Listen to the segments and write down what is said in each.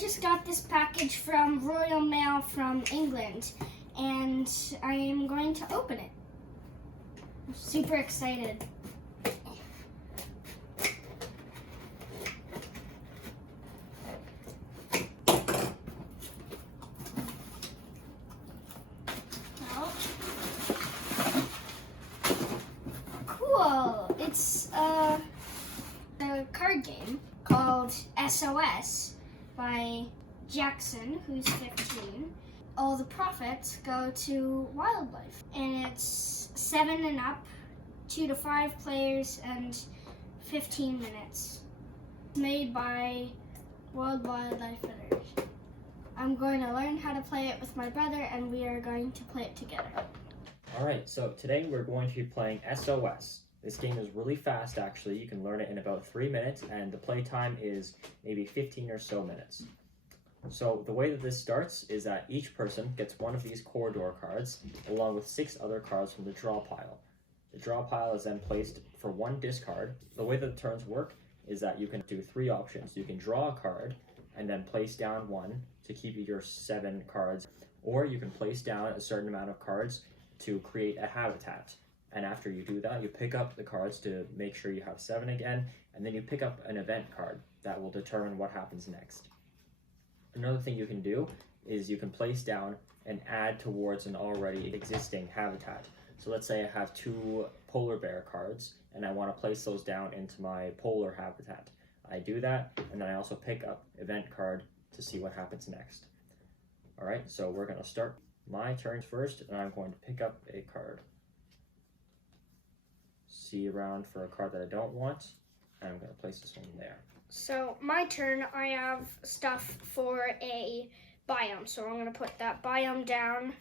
just got this package from Royal Mail from England, and I am going to open it. I'm super excited. Cool. It's a card game called S.O.S. by Jackson, who's 15. All the profits go to wildlife, and it's 7 and up, 2 to 5 players, and 15 minutes. It's made by World Wildlife Federation. I'm going to learn how to play it with my brother, and we are going to play it together. Alright, so today we're going to be playing SOS. This game is really fast actually. You can learn it in about 3 minutes, and the play time is maybe 15 or so minutes. So the way that this starts is that each person gets one of these corridor cards along with 6 other cards from the draw pile. The draw pile is then placed for 1 discard. The way that the turns work is that you can do 3 options. You can draw a card and then place down 1 to keep your 7 cards, or you can place down a certain amount of cards to create a habitat. And after you do that, you pick up the cards to make sure you have 7 again, and then you pick up an event card that will determine what happens next. Another thing you can do is you can place down and add towards an already existing habitat. So let's say I have 2 polar bear cards and I want to place those down into my polar habitat. I do that, and then I also pick up event card to see what happens next. Alright, so we're going to start my turn first, and I'm going to pick up a card. See around for a card that I don't want, and I'm going to place this one there. So my turn, I have stuff for a biome, so I'm going to put that biome down.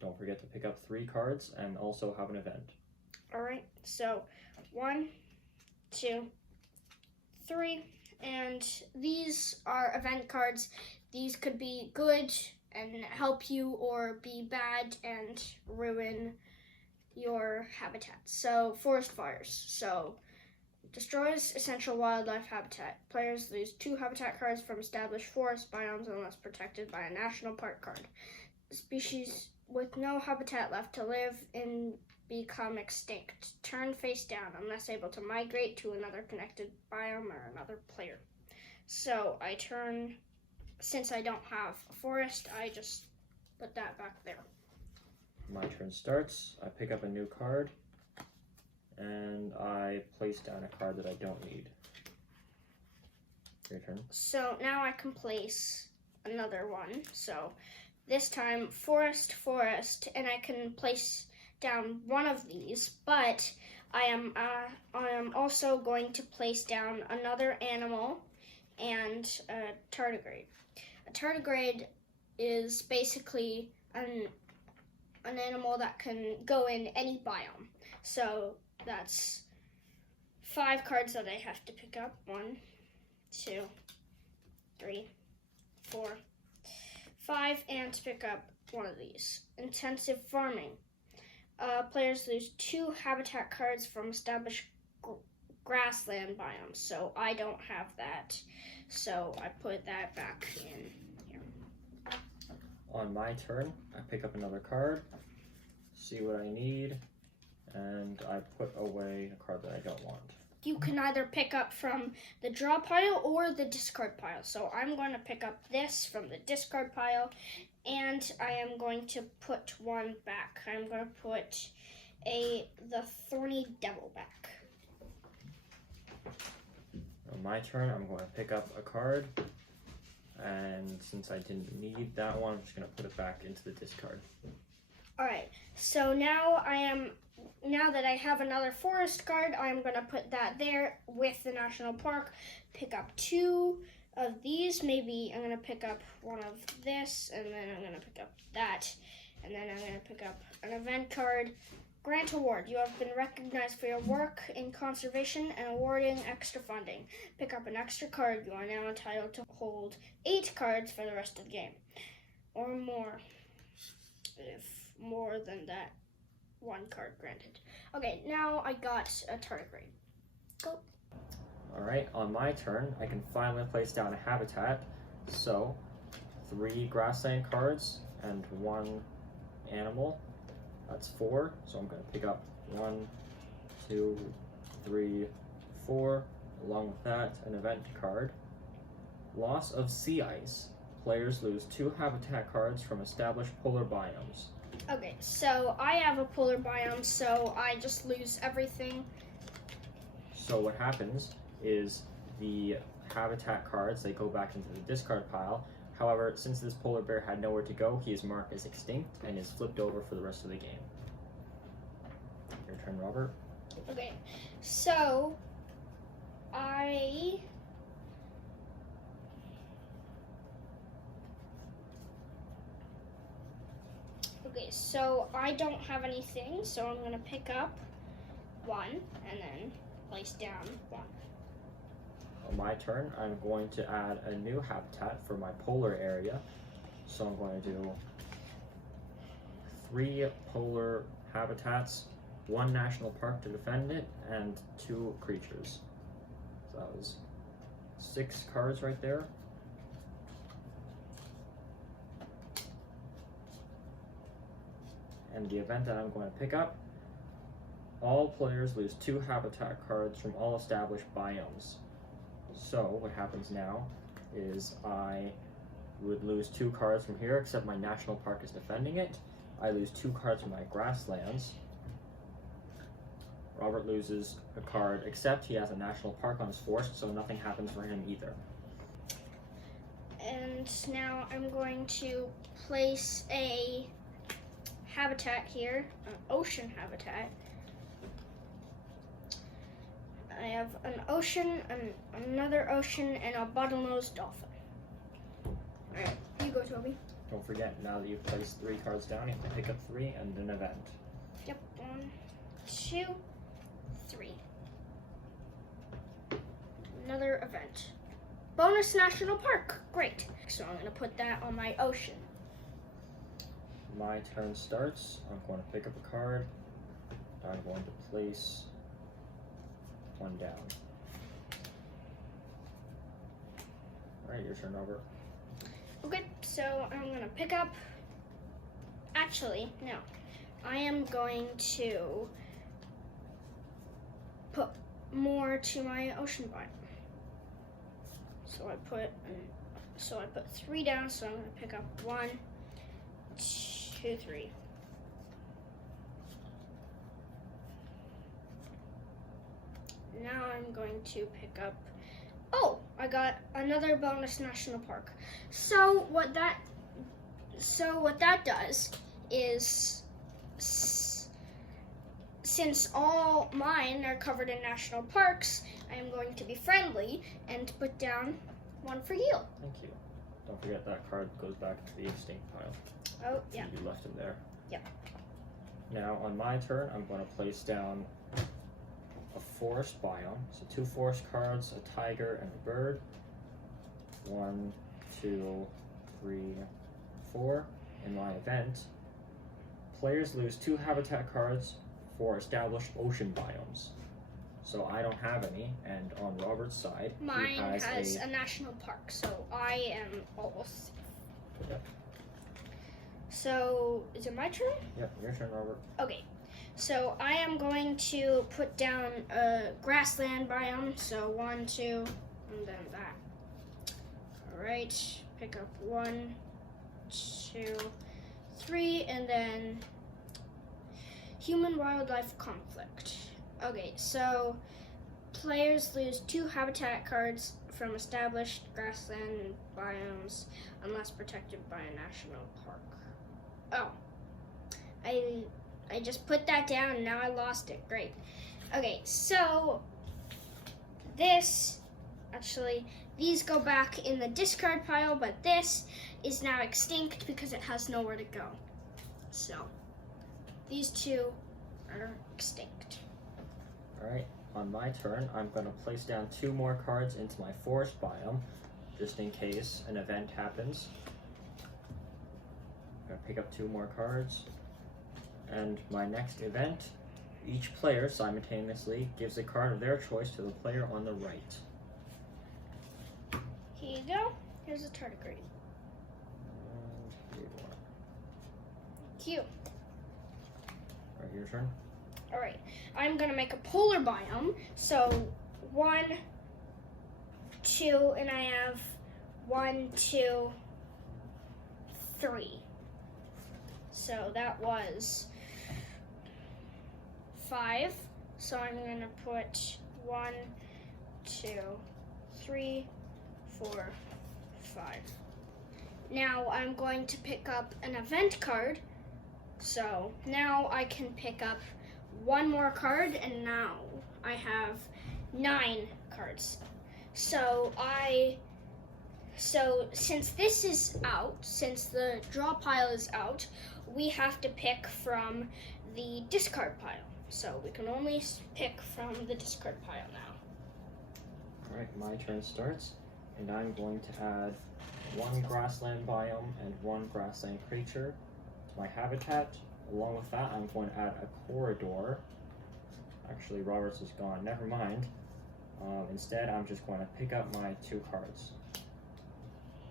Don't forget to pick up 3 cards and also have an event. Alright, so 1, 2, 3, and these are event cards. These could be good and help you, or be bad and ruin your habitat. So forest fires. So destroys essential wildlife habitat. Players lose 2 habitat cards from established forest biomes unless protected by a national park card. Species with no habitat left to live in become extinct. Turn face down unless able to migrate to another connected biome or another player. So I turn, since I don't have a forest, I just put that back there. My turn starts. I pick up a new card, and I place down a card that I don't need. Your turn. So now I can place another one. So this time forest, and I can place down one of these, but I am also going to place down another animal and a tardigrade. A tardigrade is basically an animal that can go in any biome. So that's 5 cards that I have to pick up. 1, 2, 3, 4, 5, and to pick up one of these. Intensive farming. Players lose 2 habitat cards from established grassland biomes, so I don't have that. So I put that back in here. On my turn, I pick up another card, see what I need, and I put away a card that I don't want. You can either pick up from the draw pile or the discard pile. So I'm going to pick up this from the discard pile, and I am going to put one back. I'm going to put the thorny devil back. On my turn, I'm going to pick up a card, and since I didn't need that one, I'm just going to put it back into the discard. Alright, so now that I have another forest card, I'm going to put that there with the national park. Pick up 2 of these. Maybe I'm going to pick up one of this, and then I'm going to pick up that, and then I'm going to pick up an event card. Grant award. You have been recognized for your work in conservation and awarding extra funding. Pick up an extra card. You are now entitled to hold 8 cards for the rest of the game, or more, if more than that 1 card granted. Okay, now I got a tardigrade. Go. Alright, on my turn, I can finally place down a habitat. So, 3 grassland cards and 1 animal. That's 4. So I'm going to pick up 1, 2, 3, 4. Along with that, an event card. Loss of sea ice. Players lose 2 habitat cards from established polar biomes. Okay, so I have a polar biome, so I just lose everything. So what happens is the habitat cards, they go back into the discard pile. However, since this polar bear had nowhere to go, he is marked as extinct and is flipped over for the rest of the game. Your turn, Robert. Okay, so I don't have anything, so I'm gonna pick up 1 and then place down 1. On my turn, I'm going to add a new habitat for my polar area. So I'm going to do 3 polar habitats, 1 national park to defend it, and 2 creatures. So that was 6 cards right there. And the event that I'm going to pick up, all players lose 2 habitat cards from all established biomes. So what happens now is I would lose 2 cards from here, except my national park is defending it. I lose 2 cards from my grasslands. Robert loses a card, except he has a national park on his forest, so nothing happens for him either. And now I'm going to place a habitat here, an ocean habitat. I have an ocean, another ocean, and a bottlenose dolphin. Alright, you go, Toby. Don't forget, now that you've placed 3 cards down, you have to pick up 3 and an event. Yep, 1, 2, 3. Another event. Bonus National Park, great. So I'm gonna put that on my ocean. My turn starts. I'm going to pick up a card. I'm going to place 1 down. Alright, your turn, Robert. Okay, so I'm gonna pick up. Actually, no. I am going to put more to my ocean biome. So I put 3 down. So I'm gonna pick up 1, 2, 3. Now I'm going to pick up. Oh, I got another bonus national park. So what that does is, since all mine are covered in national parks, I am going to be friendly and put down 1 for you. Thank you. Don't forget that card goes back to the extinct pile. Oh, yeah. You left him there. Yep. Now, on my turn, I'm going to place down a forest biome. So 2 forest cards, a tiger, and a bird. 1, 2, 3, 4. In my event, players lose 2 habitat cards for established ocean biomes. So I don't have any, and on Robert's side, Mine he has a national park, so I am almost safe. Yep. So, is it my turn? Yep, your turn, Robert. Okay, so I am going to put down a grassland biome, so 1, 2, and then that. Alright, pick up 1, 2, 3, and then human-wildlife conflict. Okay, so players lose 2 habitat cards from established grassland biomes unless protected by a national park. Oh, I just put that down and now I lost it. Great. Okay, so these go back in the discard pile, but this is now extinct because it has nowhere to go. So these 2 are extinct. Alright, on my turn, I'm going to place down 2 more cards into my forest biome, just in case an event happens. I'm going to pick up 2 more cards. And my next event, each player simultaneously gives a card of their choice to the player on the right. Here you go. Here's a tardigrade. And here you are. Cute. Alright, your turn. Alright, I'm gonna make a polar biome. So 1, 2, and I have 1, 2, 3. So that was 5. So I'm gonna put 1, 2, 3, 4, 5. Now I'm going to pick up an event card. So now I can pick up one more card, and now I have 9 cards. So since this is out, since the draw pile is out, we have to pick from the discard pile. So we can only pick from the discard pile now. Alright, my turn starts, and I'm going to add 1 grassland biome and 1 grassland creature to my habitat. Along with that, I'm going to add a corridor. Actually, Roberts is gone, never mind. Instead, I'm just going to pick up my 2 cards.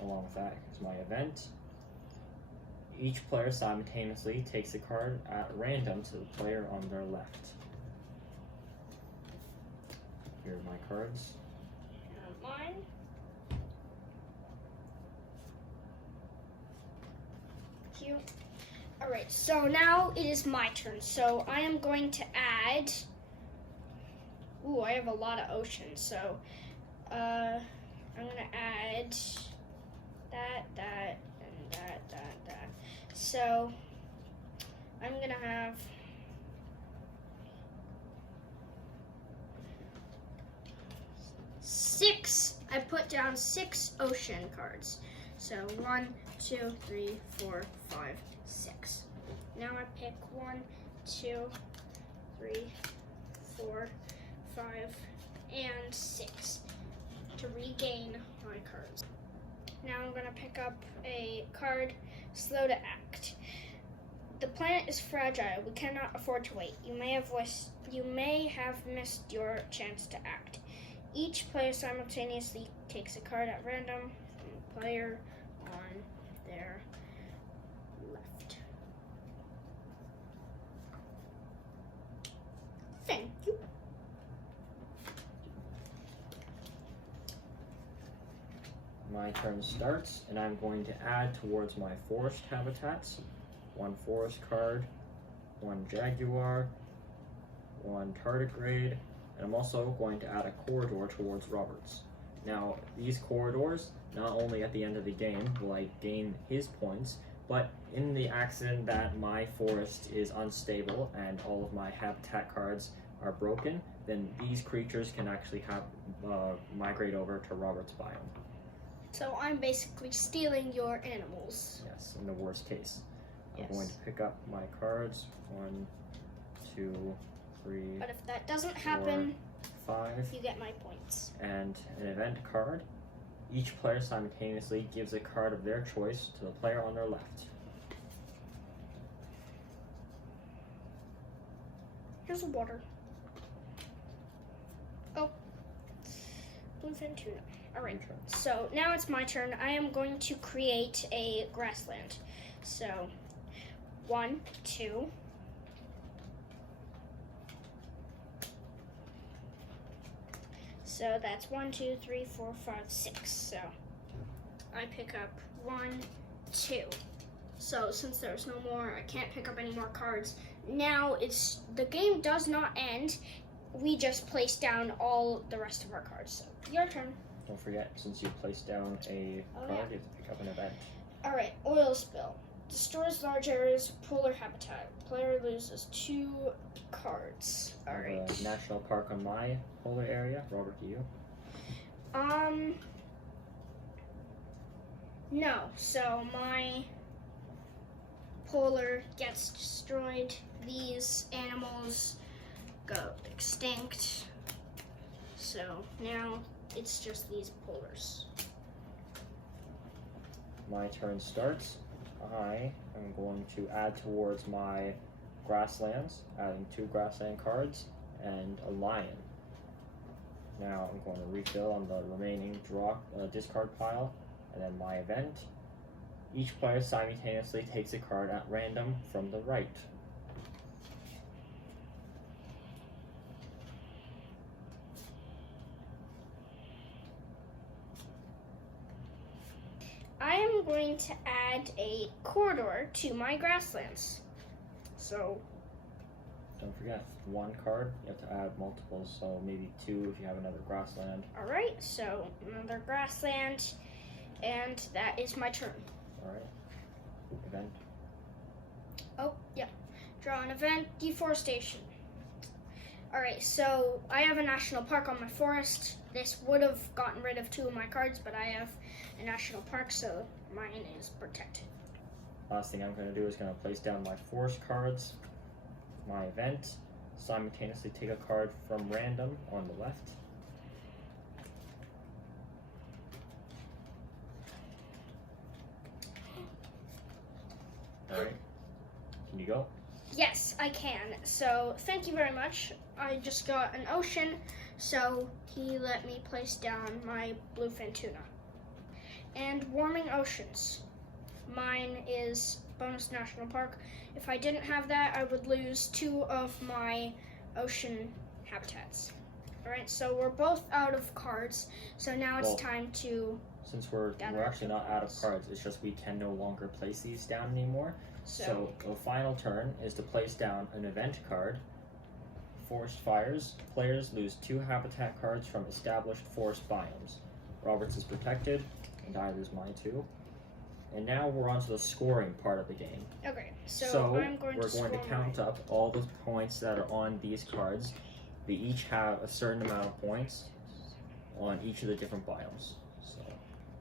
Along with that is my event. Each player simultaneously takes a card at random to the player on their left. Here are my cards. Mine. Cute. Alright, so now it is my turn. So I am going to add... Ooh, I have a lot of oceans, so I'm gonna add that, and that. So I'm gonna have 6. I put down 6 ocean cards. So 1, 2, 3, 4, 5, 6. Now I pick 1, 2, 3, 4, 5, and 6 to regain my cards. Now I'm going to pick up a card, Slow to Act. The planet is fragile. We cannot afford to wait. You may have missed your chance to act. Each player simultaneously takes a card at random from the player on their left. Thank you. My turn starts, and I'm going to add towards my forest habitats 1 forest card, 1 jaguar, 1 tardigrade, and I'm also going to add a corridor towards Roberts. Now, these corridors, not only at the end of the game will I gain his points, but in the accident that my forest is unstable and all of my habitat cards are broken, then these creatures can actually migrate over to Robert's biome. So I'm basically stealing your animals. Yes, in the worst case. Yes. I'm going to pick up my cards. 1, 2, 3, But if that doesn't happen, 5, you get my points. and an event card. Each player simultaneously gives a card of their choice to the player on their left. Here's water. Oh, bluefin tuna. All right. So now it's my turn. I am going to create a grassland. So 1, 2. So that's 1, 2, 3, 4, 5, 6. So I pick up 1, 2. So since there's no more, I can't pick up any more cards. Now the game does not end. We just place down all the rest of our cards. So your turn. Don't forget, since you placed down a card, you have to pick up an event. All right, oil spill. Destroys large areas of polar habitat. Player loses 2 cards. All right. A national park on my polar area. Robert, do you? No. So my polar gets destroyed. These animals go extinct. So now it's just these polars. My turn starts. I am going to add towards my grasslands, adding 2 grassland cards and a lion. Now I'm going to refill on the remaining discard pile And then my event. Each player simultaneously takes a card at random from the right. I am going to add a corridor to my grasslands. So, Don't forget, one card, you have to add multiples, so maybe 2 if you have another grassland. alright, so another grassland, and that is my turn. Alright. Event. Oh, yeah. Draw an event, deforestation. Alright, so I have a national park on my forest. This would have gotten rid of 2 of my cards, but I have a national park, so mine is protected. Last thing I'm going to do is going to place down my forest cards. My event. Simultaneously take a card from random on the left. Alright. Can you go? Yes, I can. So, thank you very much. I just got an ocean, so he let me place down my bluefin tuna. And warming oceans. Mine is bonus national park. If I didn't have that, I would lose 2 of my ocean habitats. Alright, so we're both out of cards, so now it's Well, time to Since we're actually not out of cards, it's just we can no longer place these down anymore. So the final turn is to place down an event card. Forest fires. Players lose 2 habitat cards from established forest biomes. Roberts is protected, and I lose mine too. And now we're on to the scoring part of the game. Okay, so I'm going we're to going to score count mine. up all the points that are on these cards. They each have a certain amount of points on each of the different biomes.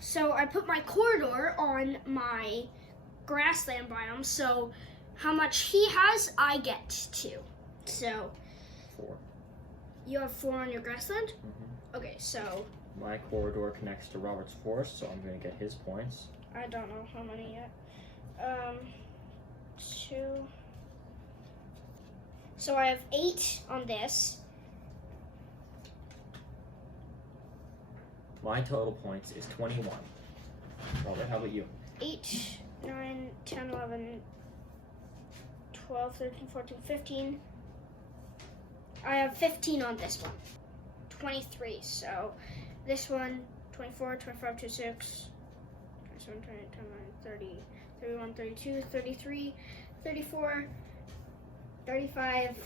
So I put my corridor on my grassland biome, so how much he has, I get 2. So 4. you have 4 on your grassland? Mm-hmm. Okay, so My corridor connects to Robert's forest, so I'm going to get his points. I don't know how many yet. 2. So I have 8 on this. My total points is 21. Robert, how about you? 8, 9, 10, 11, 12, 13, 14, 15. I have 15 on this one. 23, so this one, 24, 25, 26, 27, 28, 29, 30, 31, 32, 33, 34, 35.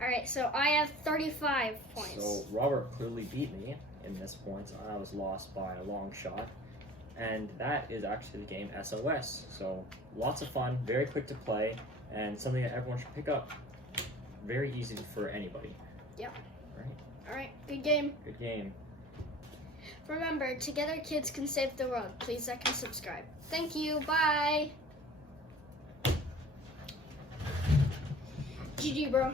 Alright, so I have 35 points. So Robert clearly beat me in this points. I was lost by a long shot. And that is actually the game SOS. So lots of fun, very quick to play, and something that everyone should pick up. Very easy for anybody. Yep. Right. Alright, good game. Good game. Remember, together kids can save the world. Please like and subscribe. Thank you. Bye. GG, bro.